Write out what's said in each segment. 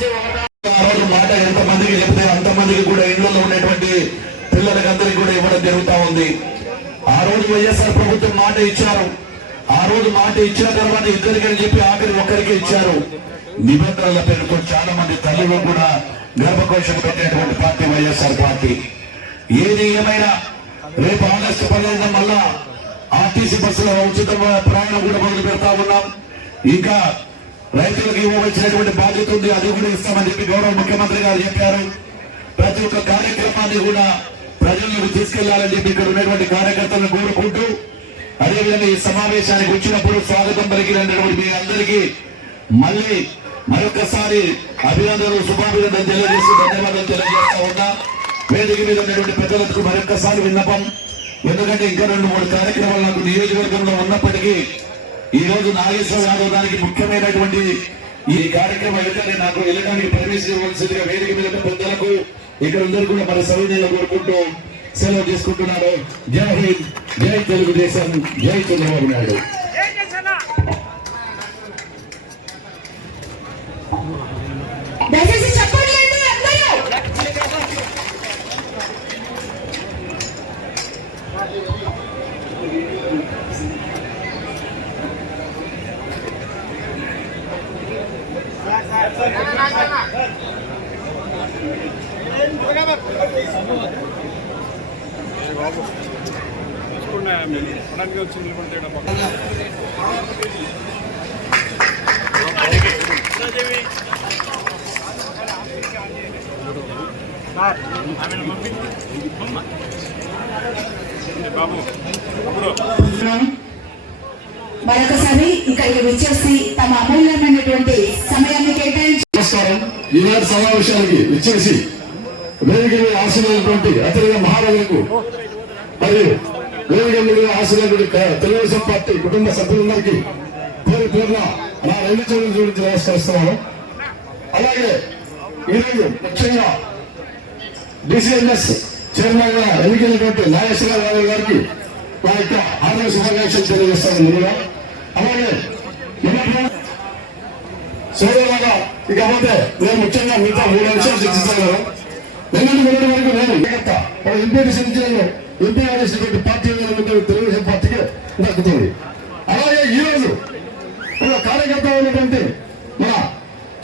ఆ రోజు మాట ఎంతమందికి చెప్తే అంతమందికి కూడా ఇళ్ళలో ఉన్నటువంటి పిల్లలకి అందరికి కూడా ఇవ్వడం జరుగుతా ఉంది. ఆ రోజు వైఎస్ఆర్ ప్రభుత్వం మాట ఇచ్చారు. ఆ రోజు మాట ఇచ్చిన తర్వాత ఇద్దరికి అని చెప్పి ఆఖరి ఒక్కరికి ఇచ్చారు. నిబంధనల పేరుతో చాలా మంది తల్లులు కూడా గర్భకోశం పెట్టేటువంటి పార్టీ వైఎస్ఆర్ పార్టీ. ఏది ఏమైనా రేపు ఆగస్టు పదిహేను మళ్ళా ఆర్టీసీ బస్సులో ఉచిత ప్రయాణం కూడా మొదలు పెడతా ఉన్నాం. ఇంకా రైతులకు ఇవ్వవలసినటువంటి బాధ్యత ఉంది. అది కూడా ఇస్తామని చెప్పి గౌరవ ముఖ్యమంత్రి గారు చెప్పారు. ప్రతి ఒక్క కార్యక్రమాన్ని కూడా ప్రజలకు తీసుకెళ్ళాలని చెప్పి ఇక్కడ ఉన్నటువంటి కార్యకర్తలను కోరుకుంటూ అదేవిధంగా ఈ సమావేశానికి వచ్చినప్పుడు స్వాగతం పలికినటువంటి మీ అందరికీ మళ్ళీ మరొకసారి అభినందనలు శుభాభినందనలు తెలియజేసి ధన్యవాదాలు తెలియజేస్తా ఉన్నా. వేదిక మీద ఉన్నటువంటి పెద్దలకు మరొకసారి విన్నపం. ఎందుకంటే ఇంకా రెండు మూడు కార్యక్రమాలు నాకు నియోజకవర్గంలో ఉన్నప్పటికీ ఈ రోజు నాగేశ్వర యాదవ్ దానికి ముఖ్యమైనటువంటి ఈ కార్యక్రమం అయితే నాకు వెళ్ళడానికి పర్మిషన్ ఇవ్వాల్సిందిగా వేదిక మీద పెద్దలకు ఇక్కడ అందరూ కూడా మన సవినీయులు కోరుకుంటూ సెలవు తీసుకుంటున్నారు జై హింద్ జై తెలుగుదేశం జై చంద్రబాబు నాయుడు. మరొకసారి ఇక్కడికి వచ్చేసి తమ అమూల్యమైనటువంటి సమయాన్ని కేటాయించి నమస్కారం ఈనాటి సమావేశానికి ఇచ్చేసి వేదిక మీద ఆశీర్వైనటువంటి అతిథిగా మహారాజులకు మరియు వేదిక మీద ఆశీర్వైనటువంటి తెలుగుదేశం పార్టీ కుటుంబ సభ్యులందరికీ పేరు పేరున నా రెండు చదువుల గురించి నమస్కరిస్తున్నాను. అలాగే ఈరోజు ముఖ్యంగా డిసిఎంఎస్ చైర్మన్గా ఎన్నికైనటువంటి నాగేశ్వరరావు రావు గారికి నా యొక్క ఆర్థిక శుభాకాంక్షలు తెలియజేస్తాను ముందుగా. అలాగే సోదరులాగా ఇకపోతే నేను ముఖ్యంగా మిగతా మూడు అంశాలు చర్చిస్తాను నిన్నటి మొదటి వరకు నేను మిగతా ఒక ఎంపీ సెంచరీలో ఎంపీ ఆదేశించినటువంటి పార్టీ తెలుగుదేశం పార్టీకి దక్కుతుంది. అలాగే ఈ రోజు ఒక కార్యకర్త ఉన్నటువంటి మన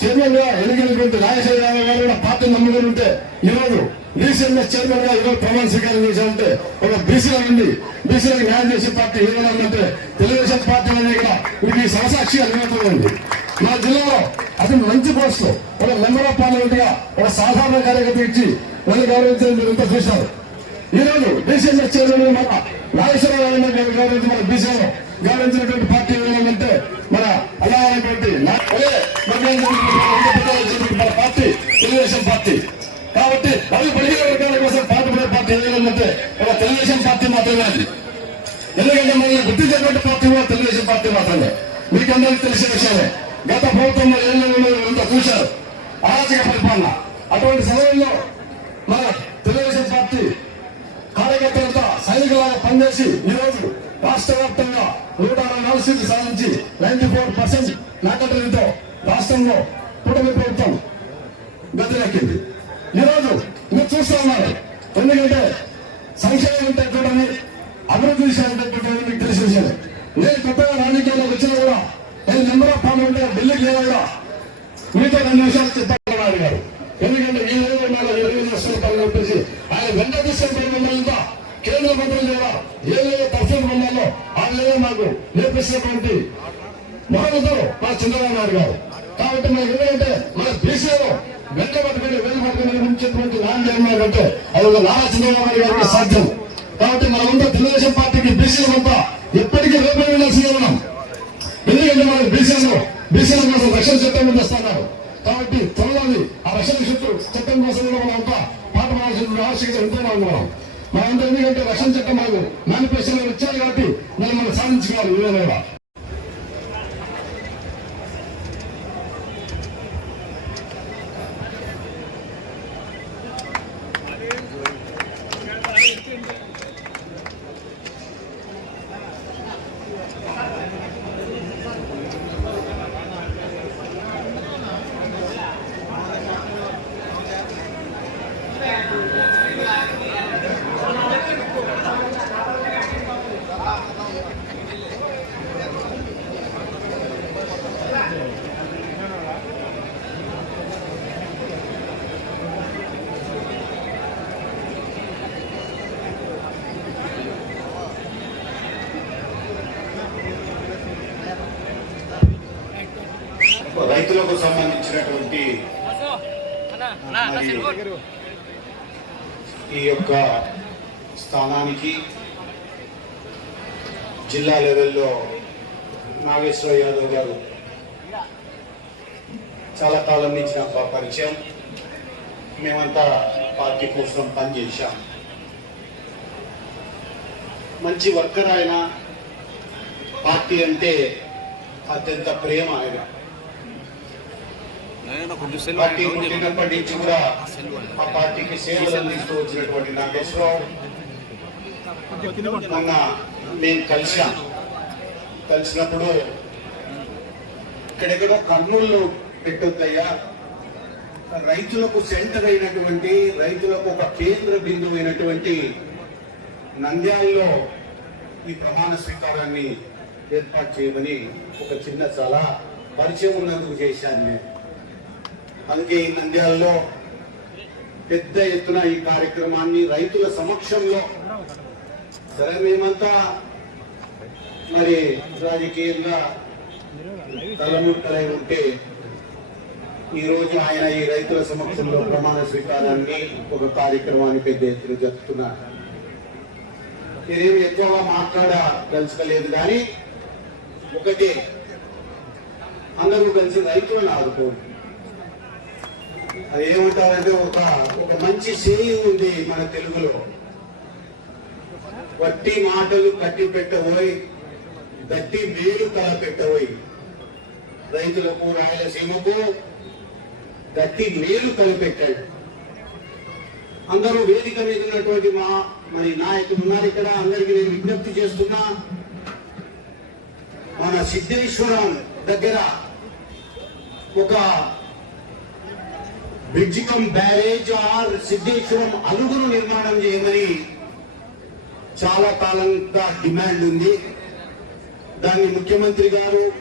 చైర్మన్గా ఎన్నికైనటువంటి రాజశేఖర యాదవ్ గారు కూడా పార్టీ నమ్ముకుని ఉంటే ఈరోజు రోజు బీసీఎంఎస్ చైర్మన్గా ఈరోజు ప్రమాణ స్వీకారం చేశారంటే ఒక బీసీలో ఉంది బీసీలకు న్యాయం చేసే పార్టీ ఏదైనా ఉందంటే తెలుగుదేశం పార్టీ అనేది కూడా ఇది సమసాక్షిగా ఉంది. మా జిల్లాలో అతి మంచి పోస్ట్ ఒక మెంబర్ ఆఫ్ పార్లమెంట్గా ఒక సాధారణ కార్యకర్త ఇచ్చి నన్ను గౌరవించడం మీరు ఇంత చూశారు? ఈ రోజు బీసీఎంఎస్ చైర్మన్ మన నాగేశ్వరరావు గారు గౌరవించి మన బీసీలో గౌరవించినటువంటి పార్టీ ఏమంటే మన అలా అనేటువంటి మన పార్టీ తెలుగుదేశం పార్టీ. కాబట్టి అవి బలహీన వర్గాల కోసం పాటుపడే పార్టీ ఏదంటే ఒక తెలుగుదేశం పార్టీ మాత్రమే అది. ఎందుకంటే మనల్ని గుర్తించేటువంటి పార్టీ కూడా తెలుగుదేశం పార్టీ మాత్రమే. మీకందరికీ తెలిసిన విషయమే. గత ప్రభుత్వం ఏళ్ళు ఎంత చూశారు. అరాచక పరిపాలన. అటువంటి సమయంలో మన తెలుగుదేశం పార్టీ కార్యకర్తలంతా సైనికులాగా పనిచేసి ఈరోజు రాష్ట్ర వ్యాప్తంగా నూట అరవై నాలుగు సీట్లు సాధించి నైన్టీ ఫోర్ పర్సెంట్ నాకటలతో రాష్ట్రంలో కూటమి ప్రభుత్వం గతిరెక్కింది ఈరోజు మీరు చూస్తూ ఉన్నారు. ఎందుకంటే సంక్షేమం అంటే చూడని అభివృద్ధి విషయాలు అంటే మీకు తెలిసిన విషయం. నేను కొత్తగా రాజకీయాల్లోకి వచ్చినా కూడా నేను నెంబర్ ఆఫ్ పార్లమెంట్ ఢిల్లీకి లేవాడా? మీతో రెండు విషయాలు చెప్పారు గారు. ఎందుకంటే ఈ రోజు నాలో ఈ రోజు వస్తున్న పని చెప్పేసి ఆయన వెంట తీసుకుని మమ్మల్ని కేంద్ర మంత్రులు కూడా ఏదైతే తరఫున ఉన్నాలో ఆ విధంగా మాకు నేర్పిస్తున్నటువంటి మహమ్మదు మా చంద్రబాబు నాయుడు గారు. కాబట్టి మనకి ఏంటంటే మన దేశంలో వెంట పట్టుకుని వెంట పట్టుకుని నిర్మించేటువంటి నాన్న ఏమన్నారంటే అది ఒక నారా చంద్రబాబు నాయుడు గారికి సాధ్యం. కాబట్టి మనమంతా తెలుగుదేశం పార్టీకి బీసీలంతా ఎప్పటికీ రేపు వెళ్ళాల్సిందే మనం ఎందుకంటే మనకు బీసీలో బీసీల కోసం రక్షణ చట్టం మీద వస్తున్నారు? కాబట్టి త్వరలోని ఆ రక్షణ చట్టం చట్టం కోసం కూడా మనం అంతా పాట పాడాల్సిన ఆవశ్యకత ఉంటున్నాం మనం మనం ఎందుకంటే రక్షణ చట్టం మనకు మేనిఫెస్టోలో ఇచ్చారు కాబట్టి మనం మనం సాధించుకోవాలి ఏదైనా రైతులకు సంబంధించినటువంటి ఈ యొక్క స్థానానికి జిల్లా లెవెల్లో నాగేశ్వర యాదవ్ గారు చాలా కాలం నుంచి నాకు పరిచయం. మేమంతా పార్టీ కోసం పనిచేశాం. మంచి వర్కర్ ఆయన. పార్టీ అంటే అత్యంత ప్రేమ ఆయన. పార్టీ పుట్టినప్పటి నుంచి కూడా ఆ పార్టీకి సేవలు అందిస్తూ వచ్చినటువంటి నాగేశ్వరరావు మొన్న మేము కలిసాం. కలిసినప్పుడు ఇక్కడెక్కడో కర్నూలు పెట్టొద్దయ్యా. రైతులకు సెంటర్ అయినటువంటి రైతులకు ఒక కేంద్ర బిందువు అయినటువంటి నంద్యాలలో ఈ ప్రమాణ స్వీకారాన్ని ఏర్పాటు చేయమని ఒక చిన్న సలహా పరిచయం ఉన్నందుకు చేశాను నేను. అందుకే ఈ నంద్యాలలో పెద్ద ఎత్తున ఈ కార్యక్రమాన్ని రైతుల సమక్షంలో సరే మేమంతా మరి రాజకీయంగా తలముట్టలై ఉంటే ఈ రోజు ఆయన ఈ రైతుల సమక్షంలో ప్రమాణ స్వీకారాన్ని ఒక కార్యక్రమాన్ని పెద్ద ఎత్తున జరుపుతున్నారు. నేనేమి ఎక్కువగా మాట్లాడదలుచుకోలేదు కానీ ఒకటి అందరూ కలిసి రైతులను ఆదుకోండి. ఏమంటారంటే ఒక ఒక మంచి సేయింగ్ ఉంది మన తెలుగులో. వట్టి మాటలు కట్టి పెట్టబోయి గట్టి మేలు తల పెట్టబోయి. రైతులకు రాయలసీమకు గట్టి మేలు తలపెట్టాడు అందరూ వేదిక మీద ఉన్నటువంటి మా మరి నాయకులు ఉన్నారు ఇక్కడ. అందరికి నేను విజ్ఞప్తి చేస్తున్నా మన సిద్ధేశ్వరం దగ్గర ఒక బ్రిడ్జ్ బ్యారేజ్ ఆర్ సిద్ధేశ్వరం అలుగును నిర్మాణం చేయమని చాలా కాలంగా డిమాండ్ ఉంది. దాన్ని ముఖ్యమంత్రి గారు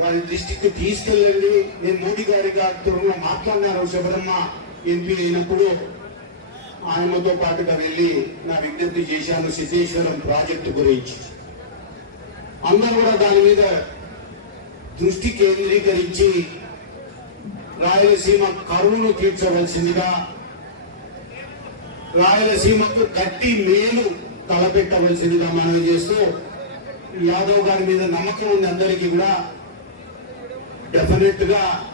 వారి దృష్టికి తీసుకెళ్ళండి. నేను మోడీ గారి గారితో మాట్లాడినారు శబరమ్మ ఎంపీ అయినప్పుడు ఆయనతో పాటుగా వెళ్ళి నా విజ్ఞప్తి చేశాను సిద్ధేశ్వరం ప్రాజెక్టు గురించి. అందరూ కూడా దాని మీద దృష్టి కేంద్రీకరించి రాయలసీమ కరువును తీర్చవలసిందిగా రాయలసీమకు గట్టి మేలు తలపెట్టవలసిందిగా మనం చేస్తూ యాదవ్ గారి మీద నమ్మకం ఉంది అందరికీ కూడా. డెఫినెట్గా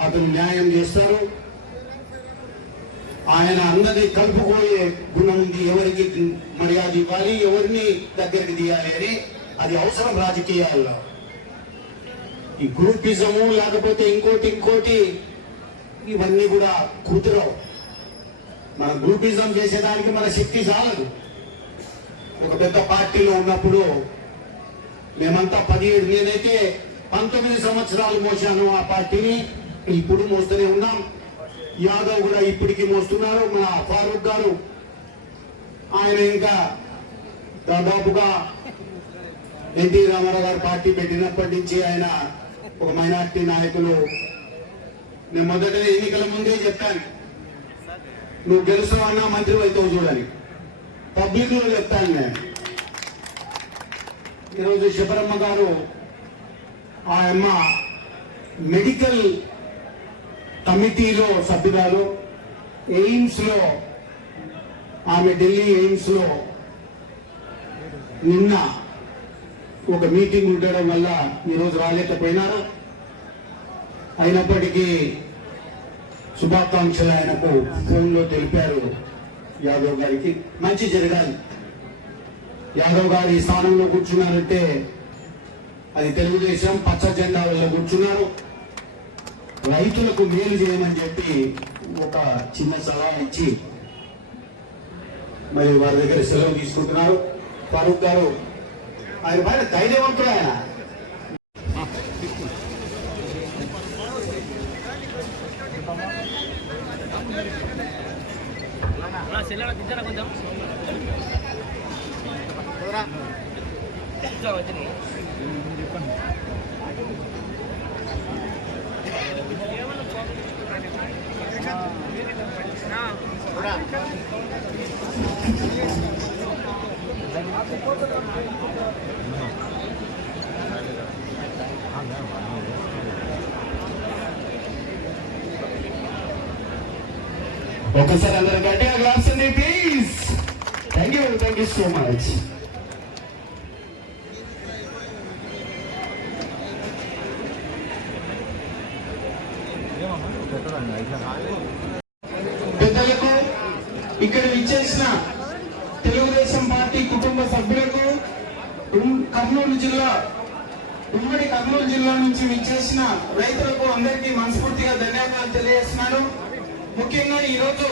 అతను న్యాయం చేస్తారు. ఆయన అందరినీ కలుపుకోయే గుణం ఉంది. ఎవరికి మర్యాద ఇవ్వాలి? ఎవరిని దగ్గరికి తీయాలి అని? అది అవసరం రాజకీయాల్లో. ఈ గ్రూపిజము లేకపోతే ఇంకోటి ఇంకోటి ఇవన్నీ కూడా కుదరవు. మన గ్రూపిజం చేసేదానికి మన శక్తి చాలదు. ఒక పెద్ద పార్టీలో ఉన్నప్పుడు మేమంతా పదిహేడు నేనైతే పంతొమ్మిది సంవత్సరాలు మోసాను ఆ పార్టీని. ఇప్పుడు మోస్తూనే ఉన్నాం. యాదవ్ కూడా ఇప్పటికీ మోస్తున్నారు. మన ఫారూక్ గారు ఆయన ఇంకా దాదాపుగా ఎన్టీ రామారావు గారు పార్టీ పెట్టినప్పటి నుంచి ఆయన ఒక మైనార్టీ నాయకులు. నేను మొదట ఎన్నికల ముందే చెప్పాను. నువ్వు గెలుస్తావన్నా మంత్రి అవుతావు చూడాలి. పబ్లిక్లో చెప్తాను నేను. ఈరోజు శబరమ్మ గారు ఆ అమ్మ మెడికల్ కమిటీలో సభ్యురాలు. ఎయిమ్స్లో ఆమె ఢిల్లీ ఎయిమ్స్లో నిన్న ఒక మీటింగ్ ఉండడం వల్ల ఈరోజు రాలేకపోయినారు. అయినప్పటికీ శుభాకాంక్షలు ఆయనకు ఫోన్లో తెలిపారు యాదవ్ గారికి. మంచి జరగాలి. యాదవ్ గారు ఈ స్థానంలో కూర్చున్నారంటే అది తెలుగుదేశం పచ్చ జెండా వల్ల కూర్చున్నారు. రైతులకు మేలు చేయమని చెప్పి ఒక చిన్న సలహా ఇచ్చి మరి వారి దగ్గర సెలవు తీసుకుంటున్నారు. ఫారూక్ గారు ఆయన పైన ధైర్యవంతుడు ఆయన. సెల్లడ కింద కొంచెం. ఒకసారి అందరూ గట్టిగా గ్లాస్ ఉంది please thank you thank you so much పెద్దలకు ఇక్కడ ఇచ్చేసిన తెలుగుదేశం పార్టీ కుటుంబ సభ్యులకు కర్నూలు జిల్లా ఉమ్మడి కర్నూలు జిల్లా నుంచి విచ్చేసిన రైతులకు అందరికీ మనస్ఫూర్తిగా ధన్యవాదాలు తెలియజేస్తున్నాను. ముఖ్యంగా ఈరోజు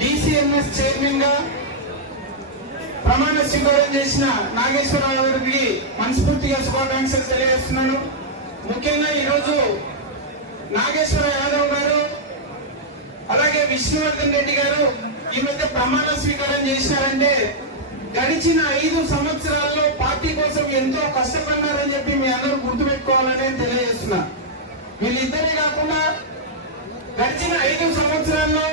డిసిఎంఎస్ చైర్మన్గా ప్రమాణ స్వీకారం చేసిన నాగేశ్వరరావు గారికి మనస్ఫూర్తిగా శుభాకాంక్షలు తెలియజేస్తున్నాను. ముఖ్యంగా ఈరోజు నాగేశ్వర యాదవ్ గారు అలాగే విష్ణువర్ధన్ రెడ్డి గారు ఈ మధ్య ప్రమాణ స్వీకారం చేశారంటే గడిచిన ఐదు సంవత్సరాల్లో పార్టీ కోసం ఎంతో కష్టపడినారని చెప్పి మీ అందరూ గుర్తుపెట్టుకోవాలని తెలియజేస్తున్నా. వీళ్ళిద్దరే కాకుండా గడిచిన ఐదు సంవత్సరాల్లో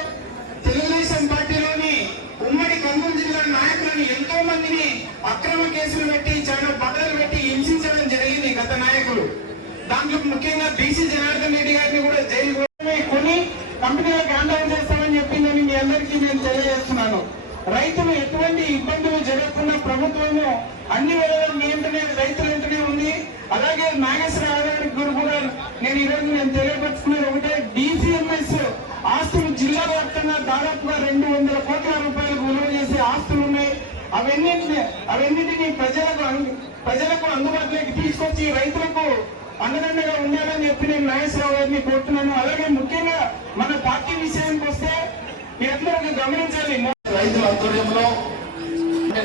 తెలుగుదేశం పార్టీలోని ఉమ్మడి కర్నూలు జిల్లా నాయకులను ఎంతో మందిని అక్రమ కేసులు పెట్టి చాలా బట్టలు పెట్టి హింసించడం జరిగింది గత నాయకులు. దాంట్లో ముఖ్యంగా బీసీ జనార్దన్ రెడ్డి గారిని కూడా జైలు కొని కంపెనీలకు ఆందోళన చేస్తామని చెప్పిందని మీ అందరికీ నేను తెలియజేస్తున్నాను. రైతులు ఎటువంటి ఇబ్బందులు జరగకుండా ప్రభుత్వము అన్ని వేళల నియంత్రణ రైతుల వెంటనే ఉంది. అలాగే నాగేశ్వర గారి కూడా నేను ఈరోజు నేను తెలియపరుచుకునేది ఒకటే డిసిఎంఎస్ ఆస్తులు జిల్లా వ్యాప్తంగా దాదాపుగా రెండు వందల కోట్ల రూపాయలకు విలువ చేసే ఆస్తులు ఉన్నాయి. అవన్నింటినీ అవన్నింటినీ ప్రజలకు ప్రజలకు అందుబాటులోకి తీసుకొచ్చి రైతులకు అండదండగా ఉండాలని చెప్పి నేను నాగేశ్వరరావు గారిని కోరుతున్నాను. అలాగే ముఖ్యంగా మన పార్టీ విషయానికి వస్తే మీరందరూ గమనించాలి. రైతుల ఆధ్వర్యంలో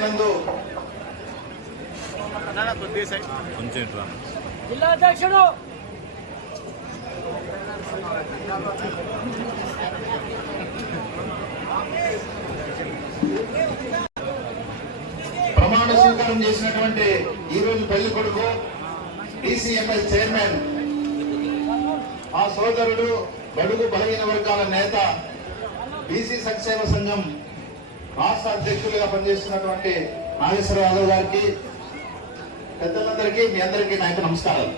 నందు జిల్లా అధ్యక్షుడు. ప్రమాణ స్వీకారం చేసినటువంటి ఈ రోజు పెళ్ళి కొడుకు డిసిఎంఎస్ చైర్మన్ ఆ సోదరుడు బడుగు బలహీన వర్గాల నేత బీసీ సంక్షేమ సంఘం రాష్ట్ర అధ్యక్షులుగా పనిచేస్తున్నటువంటి నాగేశ్వర యాదవ్ గారికి పెద్దలందరికీ మీ అందరికీ నా యొక్క నమస్కారాలు.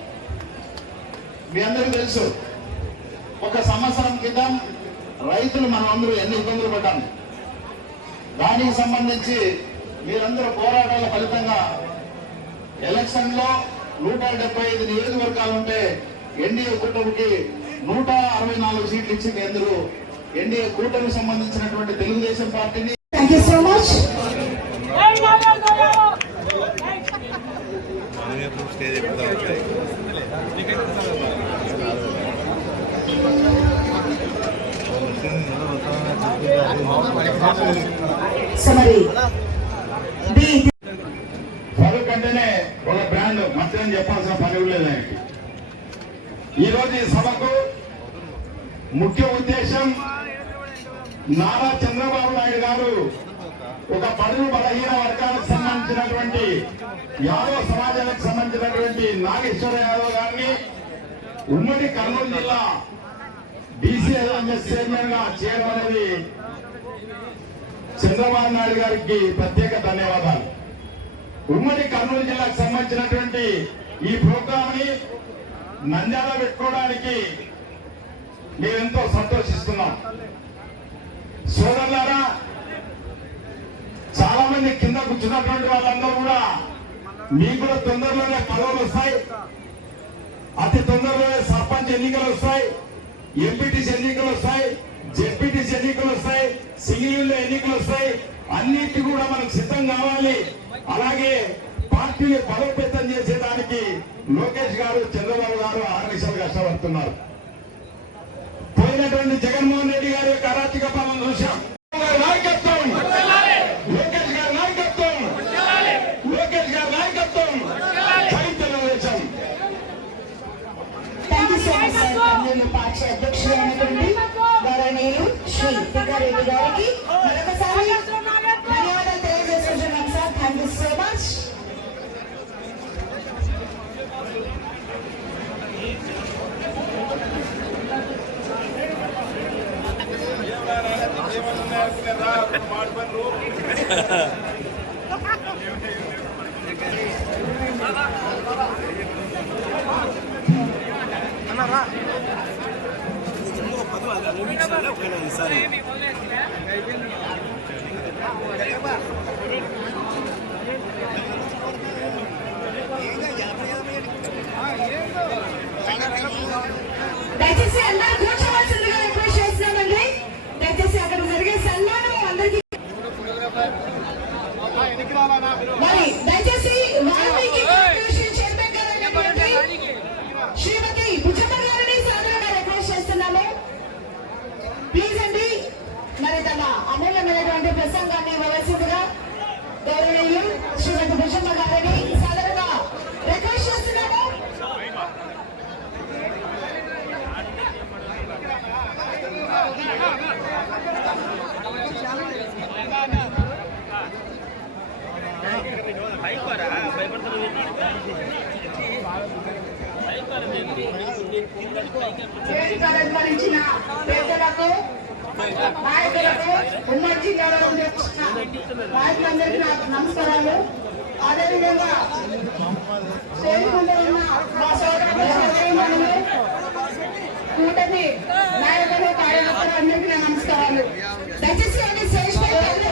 మీ అందరికీ తెలుసు ఒక సంవత్సరం క్రితం రైతులు మనం అందరూ ఎన్ని ఇబ్బందులు పడ్డాము దానికి సంబంధించి మీరందరూ పోరాటాల ఫలితంగా ఎలక్షన్లో నూట డెబ్బై ఐదు నియోజకవర్గాలు ఉంటే ఎన్డీఏ కూటమికి నూట అరవై నాలుగు సీట్లు ఇచ్చి మీ అందరూ ఎన్డీఏ కూటమికి సంబంధించినటువంటి తెలుగుదేశం పార్టీని thank you so much Farooq అంటేనే ఒక బ్రాండ్ మధ్యం చెప్పాల్సిన పని కూడా లేదు ఆయనకి. ఈ ఈ సభకు ముఖ్య ఉద్దేశం నారా చంద్రబాబు నాయుడు గారు ఒక బడుగు బలహీన వర్గాలకు సంబంధించినటువంటి యాదవ సమాజానికి సంబంధించినటువంటి నాగేశ్వర యాదవ్ గారిని ఉమ్మడి కర్నూలు జిల్లా బీసీఎల్ఎంఎస్ చైర్మన్గా చేయడం అనేది చంద్రబాబు నాయుడు గారికి ప్రత్యేక ధన్యవాదాలు. ఉమ్మడి కర్నూలు జిల్లాకు సంబంధించినటువంటి ఈ ప్రోగ్రామ్ని నంద్యాల పెట్టుకోవడానికి మేమెంతో సంతోషిస్తున్నాం. సోదరులారా చాలా మంది కింద కూర్చున్నటువంటి వాళ్ళందరూ కూడా మీకు కూడా తొందరలోనే పదవులు వస్తాయి. అతి తొందరలోనే సర్పంచ్ ఎన్నికలు వస్తాయి. ఎంపీటీసీ ఎన్నికలు వస్తాయి. జెడ్పీటీసీ ఎన్నికలు వస్తాయి. సింగిల్ ఎన్నికలు వస్తాయి. అన్నిటి కూడా మనకు సిద్ధం కావాలి. అలాగే పార్టీని బలోపేతం చేసేదానికి లోకేష్ గారు చంద్రబాబు గారు ఆర్నిషలు కష్టపడుతున్నారు. పోయినటువంటి జగన్మోహన్ రెడ్డి గారి యొక్క అరాచక పాలన చూశాం. నాయకత్వం! కార్యక్రమ పార్టీ అధ్యక్షులైనటువంటి గౌరవనీయులు శ్రీ తిక్కారెడ్డి గారికి మరొకసారి ధన్యవాదాలు తెలియజేసుకుంటున్నాం sir thank you so much ಮಾಡ್ಬಂದ್ರು కూటమి నాయకులు కార్యకర్తలు అందరికీ నా నమస్కారాలు. దయచేసి అండి శేష్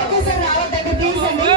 ఒకసారి ప్లీజ్ అండి.